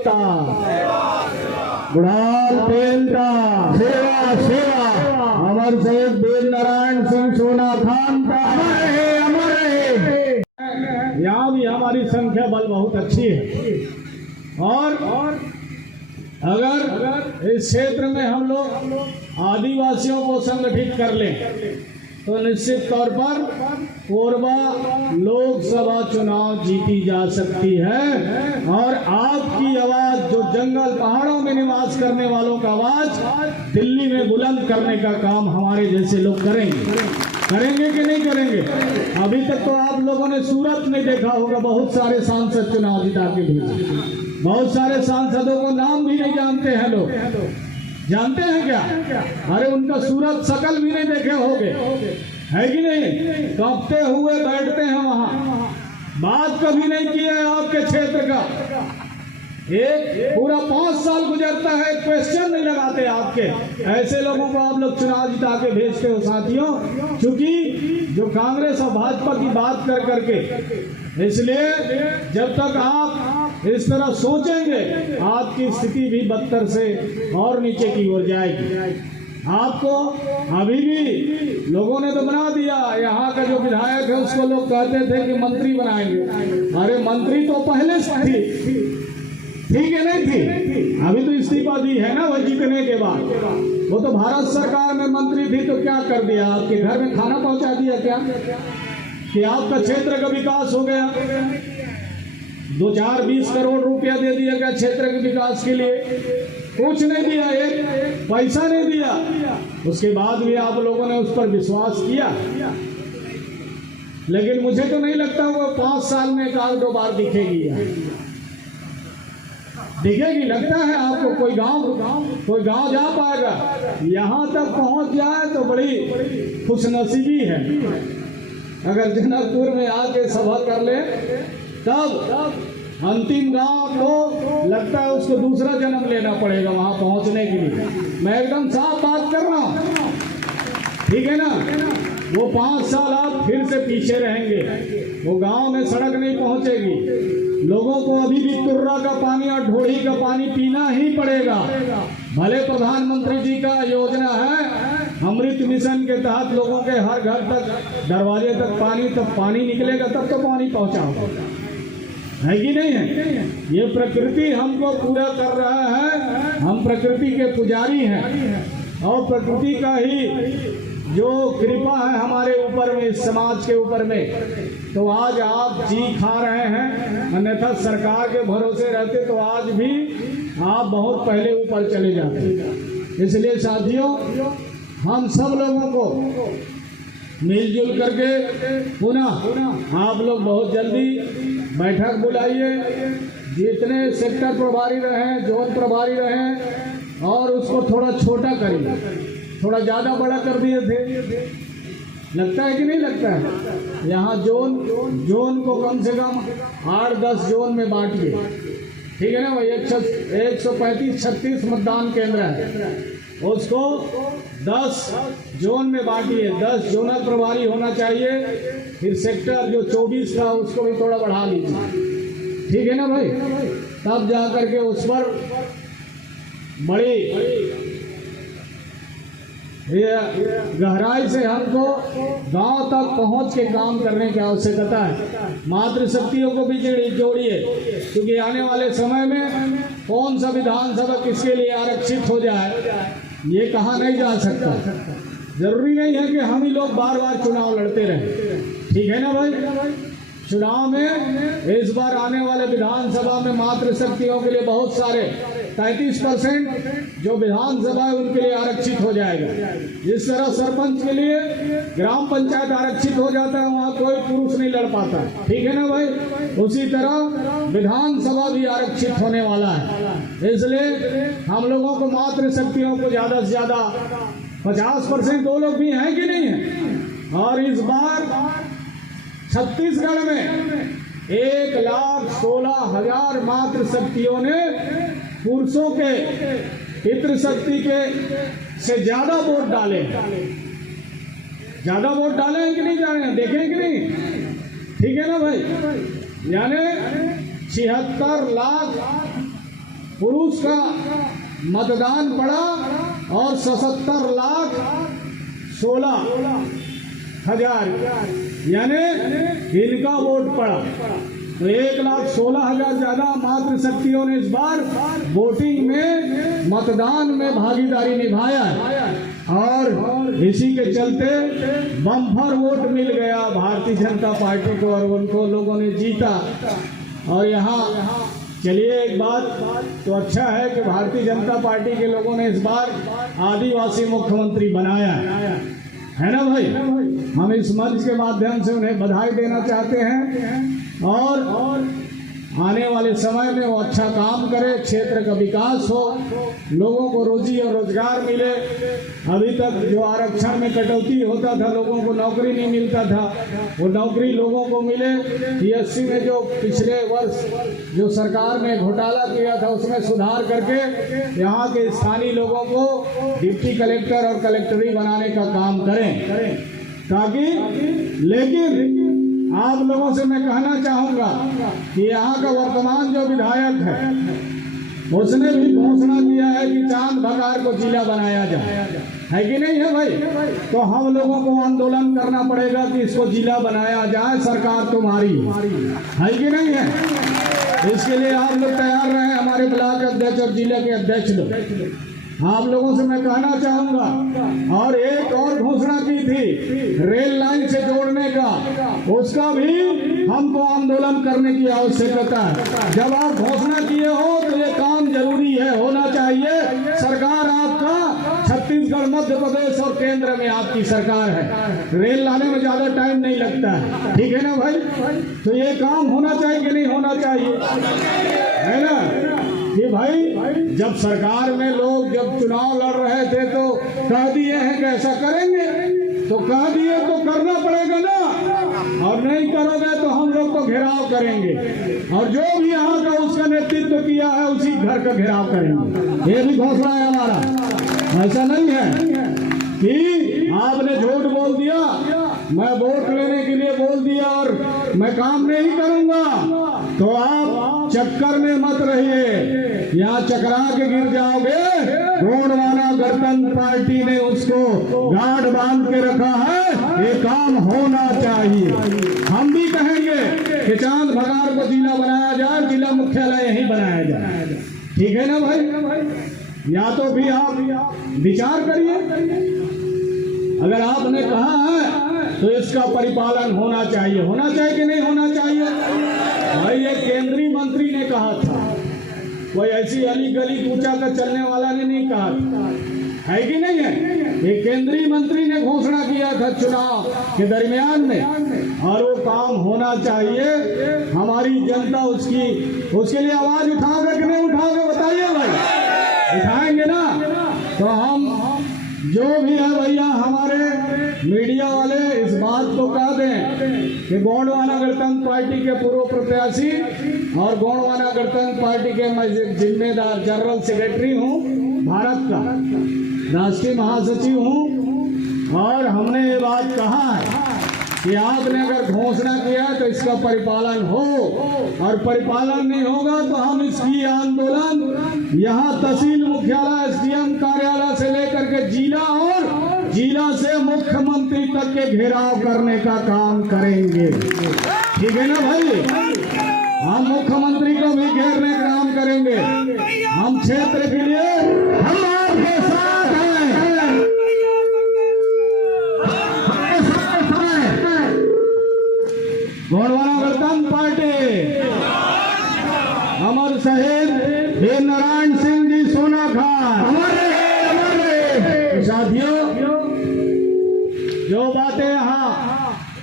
एकता, Goodall पेलता, सेवा सेवा, अमर शहीद वीर नारायण सिंह सोना खान का अमर है, अमर है। यहाँ भी हमारी संख्या बल बहुत अच्छी है और अगर इस क्षेत्र में हम लोग आदिवासियों को संगठित कर लें तो निश्चित तौर पर कोरबा लोकसभा चुनाव जीती जा सकती है और आपकी आवाज, जो जंगल पहाड़ों में निवास करने वालों का आवाज दिल्ली में बुलंद करने का काम हमारे जैसे लोग करेंगे कि नहीं करेंगे। अभी तक तो आप लोगों ने सूरत में देखा होगा, बहुत सारे सांसद चुनाव जिता के भेजे, बहुत सारे सांसदों को नाम भी नहीं जानते हैं लोग, जानते हैं क्या? अरे उनका सूरत शकल भी नहीं देखे होंगे, है कि नहीं? कांपते हुए बैठते हैं वहां, बात कभी नहीं किया है आपके क्षेत्र का। एक पूरा 5 साल गुजरता है, क्वेश्चन नहीं लगाते आपके। ऐसे लोगों को आप लोग चुनाव जिता के भेजते हो साथियों, क्योंकि जो कांग्रेस और भाजपा की बात कर करके, इसलिए जब तक आप इस तरह सोचेंगे आपकी स्थिति भी बदतर से और नीचे की ओर जाएगी। आपको अभी भी लोगों ने तो बना दिया, यहाँ का जो विधायक है उसको लोग कहते थे कि मंत्री बनाएंगे। अरे मंत्री तो पहले से थी, ठीक है नहीं थी, अभी तो इस्तीफा दी है ना वो जीतने के बाद। वो तो भारत सरकार में मंत्री थी तो क्या कर दिया? आपके घर में खाना पहुंचा दिया क्या? कि आपका क्षेत्र का विकास हो गया? 2-4-20 करोड़ रुपया दे दिया क्या क्षेत्र के विकास के लिए? कुछ नहीं दिया, एक पैसा नहीं दिया। उसके बाद भी आप लोगों ने उस पर विश्वास किया, लेकिन मुझे तो नहीं लगता वो 5 साल में 1-2 बार दिखेगी। लगता है आपको कोई गांव जा पाएगा? यहाँ तक पहुंच जाए तो बड़ी खुशनसीबी है। अगर जनकपुर में आके सभा कर ले तब अंतिम गांव तो लगता है उसको दूसरा जन्म लेना पड़ेगा वहां पहुंचने के लिए। मैं एकदम साफ बात कर रहा हूं, ठीक है ना? वो 5 साल आप फिर से पीछे रहेंगे, वो गांव में सड़क नहीं पहुंचेगी, लोगों को अभी भी तुर्रा का पानी और ढोड़ी का पानी पीना ही पड़ेगा। भले प्रधानमंत्री जी का योजना है अमृत मिशन के तहत लोगों के हर घर तक, दरवाजे तक पानी निकलेगा, तब तो पानी पहुंचा है कि नहीं है? ये प्रकृति हमको पूरा कर रहा है, हम प्रकृति के पुजारी हैं और प्रकृति का ही जो कृपा है हमारे ऊपर में, इस समाज के ऊपर में, तो आज आप जी खा रहे हैं। अन्यथा सरकार के भरोसे रहते तो आज भी आप बहुत पहले ऊपर चले जाते। इसलिए साथियों, हम सब लोगों को मिलजुल करके पुनः आप लोग बहुत जल्दी बैठक बुलाइए, जितने सेक्टर प्रभारी रहे, जोन प्रभारी रहे, और उसको थोड़ा छोटा करिए। थोड़ा ज़्यादा बड़ा कर दिए थे, लगता है कि नहीं लगता है? यहाँ जोन को कम से कम 8-10 जोन में बांटिए, ठीक है ना भाई? 135-36 मतदान केंद्र है, उसको 10 जोन में बांटिए। 10 जोनल प्रभारी होना चाहिए। फिर सेक्टर जो 24 था उसको भी थोड़ा बढ़ा लीजिए, ठीक है ना भाई? तब जा करके उस पर बड़ी गहराई से हमको गांव तक पहुंच के काम करने की आवश्यकता है। मातृशक्तियों को भी जोड़िए, क्योंकि आने वाले समय में कौन सा विधानसभा किसके लिए आरक्षित हो जाए ये कहा नहीं जा सकता। जरूरी नहीं है कि हम ही लोग बार-बार चुनाव लड़ते रहें, ठीक है ना भाई? चुनाव में इस बार आने वाले विधानसभा में मातृशक्तियों के लिए बहुत सारे 33% जो विधानसभा है उनके लिए आरक्षित हो जाएगा। जिस तरह सरपंच के लिए ग्राम पंचायत आरक्षित हो जाता है, वहाँ कोई पुरुष नहीं लड़ पाता, ठीक है ना भाई? उसी तरह विधानसभा भी आरक्षित होने वाला है। इसलिए हम लोगों को मातृशक्तियों को ज़्यादा से ज़्यादा 50% वो लोग भी हैं कि नहीं है? और इस बार छत्तीसगढ़ में 1,16,000 मातृशक्तियों ने पुरुषों के पितृशक्ति के से ज्यादा वोट डाले। ज्यादा वोट डाले हैं कि नहीं जा रहे हैं? देखें कि नहीं? ठीक है ना भाई? यानी 76 लाख पुरुष का मतदान पड़ा और 77,16,000 यानी इनका वोट पड़ा। तो 1,16,000 ज्यादा मातृशक्तियों ने इस बार वोटिंग में मतदान में भागीदारी निभाया है और इसी के चलते बम्पर वोट मिल गया भारतीय जनता पार्टी को और उनको लोगों ने जीता। और यहाँ चलिए एक बात तो अच्छा है कि भारतीय जनता पार्टी के लोगों ने इस बार आदिवासी मुख्यमंत्री बनाया है ना भाई। हम इस मंच के माध्यम से उन्हें बधाई देना चाहते हैं और आने वाले समय में वो अच्छा काम करे, क्षेत्र का विकास हो, लोगों को रोजी और रोजगार मिले। अभी तक जो आरक्षण में कटौती होता था, लोगों को नौकरी नहीं मिलता था, वो नौकरी लोगों को मिले। पीएससी में जो पिछले वर्ष जो सरकार ने घोटाला किया था उसमें सुधार करके यहाँ के स्थानीय लोगों को डिप्टी कलेक्टर और कलेक्टरी बनाने का काम करें ताकि। लेकिन आप लोगों से मैं कहना चाहूंगा कि यहाँ का वर्तमान जो विधायक है उसने भी घोषणा किया है कि चांद भगार को जिला बनाया जाए, है कि नहीं है भाई। तो हम लोगों को आंदोलन करना पड़ेगा कि इसको जिला बनाया जाए, सरकार तुम्हारी है कि नहीं है। इसके लिए आप लोग तैयार रहे, हमारे ब्लॉक अध्यक्ष और जिले के अध्यक्ष लोग। आप लोगों से मैं कहना चाहूंगा और एक और घोषणा की थी रेल लाइन से जोड़ने का, उसका भी हमको आंदोलन करने की आवश्यकता है। जब आप घोषणा किए हो तो ये काम जरूरी है, होना चाहिए। सरकार आपका छत्तीसगढ़, मध्य प्रदेश और केंद्र में आपकी सरकार है, रेल लाने में ज्यादा टाइम नहीं लगता है, ठीक है ना भाई। तो ये काम होना चाहिए कि नहीं होना चाहिए, है ना कि भाई जब सरकार में लोग जब चुनाव लड़ रहे थे तो कह दिए हैं कि ऐसा करेंगे, तो कह दिए तो करना पड़ेगा ना, और नहीं करोगे तो हम लोग तो घेराव करेंगे और जो भी यहाँ का उसका नेतृत्व किया है उसी घर का घेराव करेंगे। ये भी घोषणा है हमारा। ऐसा नहीं है कि आपने झूठ बोल दिया, मैं वोट लेने के लिए बोल दिया और मैं काम नहीं करूंगा, तो आप चक्कर में मत रहिए, यहाँ चकरा के गिर जाओगे। गोंडवाना गणतंत्र पार्टी ने उसको गार्ड बांध के रखा है, ये काम होना चाहिए। हम भी कहेंगे कि चांद भगार को जिला बनाया जाए, जिला मुख्यालय यही बनाया जाए, ठीक है ना भाई। या तो भी आप विचार करिए, अगर आपने कहा है तो इसका परिपालन होना चाहिए, होना चाहिए कि नहीं होना चाहिए भाई। ये केंद्रीय मंत्री ने कहा था, कोई ऐसी अली गली कूचा का चलने वाला ने नहीं कहा था, है कि नहीं है। ये केंद्रीय मंत्री ने घोषणा किया था चुनाव के दरमियान में, और वो काम होना चाहिए। हमारी जनता उसके लिए आवाज उठाओगे कि नहीं उठाओगे बताइए भाई। उठाएंगे ना, तो हम जो भी है भैया हमारे मीडिया वाले इस बात को कह दें कि गोंडवाना गणतंत्र पार्टी के पूर्व प्रत्याशी और गोंडवाना गणतंत्र पार्टी के मैं जिम्मेदार जनरल सेक्रेटरी हूँ, भारत का राष्ट्रीय महासचिव हूँ। और हमने ये बात कहा है कि आपने अगर घोषणा किया तो इसका परिपालन हो, और परिपालन नहीं होगा तो हम इसकी आंदोलन यहाँ तहसील मुख्यालय, एसडीएम कार्यालय से लेकर के जिला और जिला से मुख्यमंत्री तक के घेराव करने का काम करेंगे, ठीक है ना भाई। हम मुख्यमंत्री को भी घेरने का काम करेंगे। हम क्षेत्र के लिए हम आपके साथ हैं। गोंडवाना गणतंत्र पार्टी, अमर शहीद वीर नारायण सिंह जी सोनाखार। साथियों, जो बातें यहाँ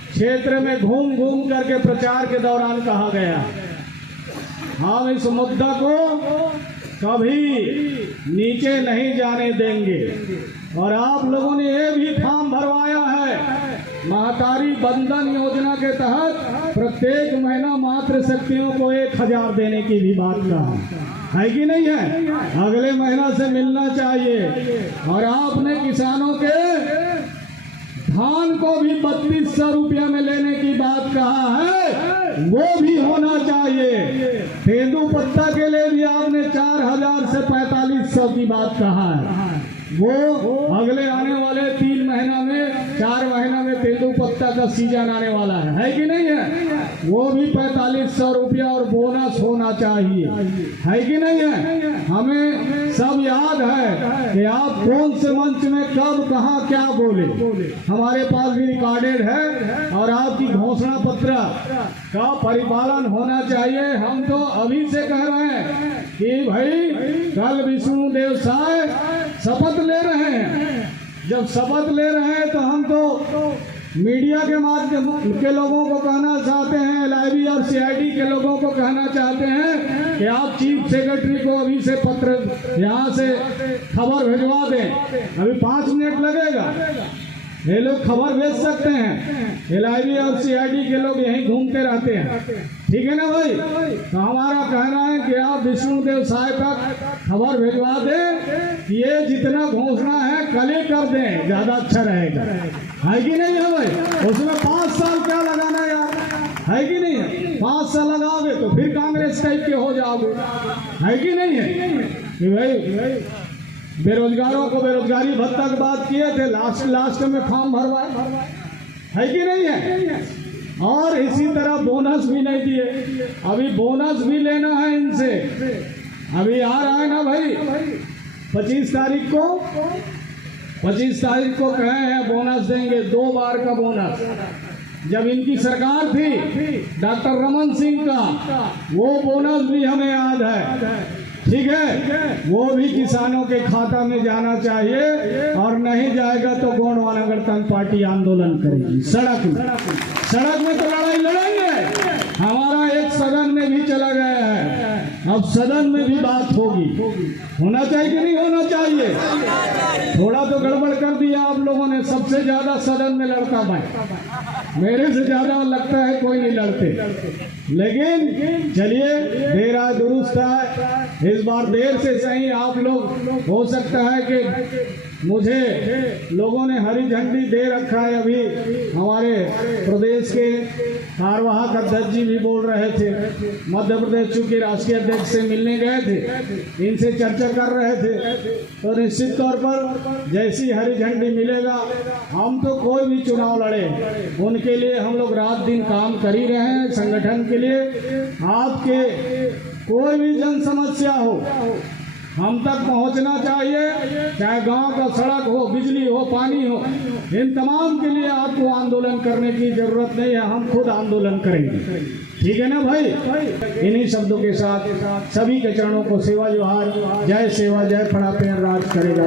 क्षेत्र में घूम घूम करके प्रचार के दौरान कहा गया, हम इस मुद्दा को कभी नीचे नहीं जाने देंगे। और आप लोगों ने ये भी फॉर्म भरवाया है, महतारी बंधन योजना के तहत प्रत्येक महीना मातृशक्तियों को 1,000 देने की भी बात कहा है कि नहीं है। अगले महीना से मिलना चाहिए। और आपने किसानों के धान को भी 3200 रुपया में लेने की बात कहा है, वो भी होना चाहिए। तेंदू पत्ता के लिए भी आपने 4000 से 4500 की बात कहा है। वो अगले आने वाले 3 महीना में 4 महीना में तेंदू पत्ता का सीजन आने वाला है कि नहीं है? वो भी 4500 रुपया और बोनस होना चाहिए, है कि नहीं है? हमें सब याद है कि आप कौन से मंच में कब कहाँ क्या बोले, हमारे पास भी रिकॉर्डेड है। और आपकी घोषणा पत्र का परिपालन होना चाहिए। हम तो अभी से कह रहे हैं कि भाई कल विष्णुदेव साय शपथ ले रहे हैं। जब शपथ ले रहे हैं तो हम तो मीडिया के माध्यम के लोगों को कहना चाहते हैं, LIV और CID के लोगों को कहना चाहते हैं कि आप चीफ सेक्रेटरी को अभी से पत्र यहाँ से खबर भिजवा दें। अभी 5 मिनट लगेगा, ये लोग खबर भेज सकते हैं। LIV और CID के लोग यहीं घूमते रहते हैं, ठीक है ना भाई? तो हमारा कहना है कि आप विष्णुदेव साय तक खबर भिजवा दें कि ये जितना घोषणा है कल ही कर दें, ज्यादा अच्छा रहेगा, है कि नहीं है भाई? उसमें 5 साल क्या लगाना यार, है कि नहीं है? 5 साल लगाओगे तो फिर कांग्रेस टाइप के हो जाओगे, है कि नहीं है? कि भाई बेरोजगारों को बेरोजगारी भत्ता की बात किए थे, लास्ट में फॉर्म भरवाए, है कि नहीं है? और इसी तरह बोनस भी नहीं दिए। अभी बोनस भी लेना है इनसे। अभी आ रहा है ना भाई 25 तारीख को कहे हैं बोनस देंगे, 2 बार का बोनस। जब इनकी सरकार थी डॉक्टर रमन सिंह का, वो बोनस भी हमें याद है, ठीक है? वो भी किसानों के खाता में जाना चाहिए, और नहीं जाएगा तो गोंडवाना गणतंत्र पार्टी आंदोलन करेगी सड़क में तो लड़ाई लड़ेंगे। हमारा एक सदन में भी चला गया है, अब सदन में भी बात होगी। होना चाहिए कि नहीं होना चाहिए? थोड़ा तो गड़बड़ कर दिया आप लोगों ने। सबसे ज्यादा सदन में लड़ता मैं, मेरे से ज्यादा लगता है कोई नहीं लड़ते, लेकिन चलिए देर आए दुरुस्त है। इस बार देर से सही आप लोग, हो सकता है कि मुझे लोगों ने हरी झंडी दे रखा है। अभी हमारे प्रदेश के कार्यवाहक अध्यक्ष जी भी बोल रहे थे, मध्य प्रदेश चूंकि राष्ट्रीय अध्यक्ष से मिलने गए थे, इनसे चर्चा कर रहे थे, तो निश्चित तौर पर जैसी हरी झंडी मिलेगा, हम तो कोई भी चुनाव लड़े उनके लिए हम लोग रात दिन काम कर ही रहे हैं संगठन के लिए। आपके कोई भी जन समस्या हो हम तक पहुंचना चाहिए, चाहे गांव का सड़क हो, बिजली हो, पानी हो, इन तमाम के लिए आपको आंदोलन करने की जरूरत नहीं है, हम खुद आंदोलन करेंगे, ठीक है ना भाई? इन्हीं शब्दों के साथ सभी के चरणों को सेवा जोहार। जय सेवा, जय फड़ा पेड़ राज करेगा।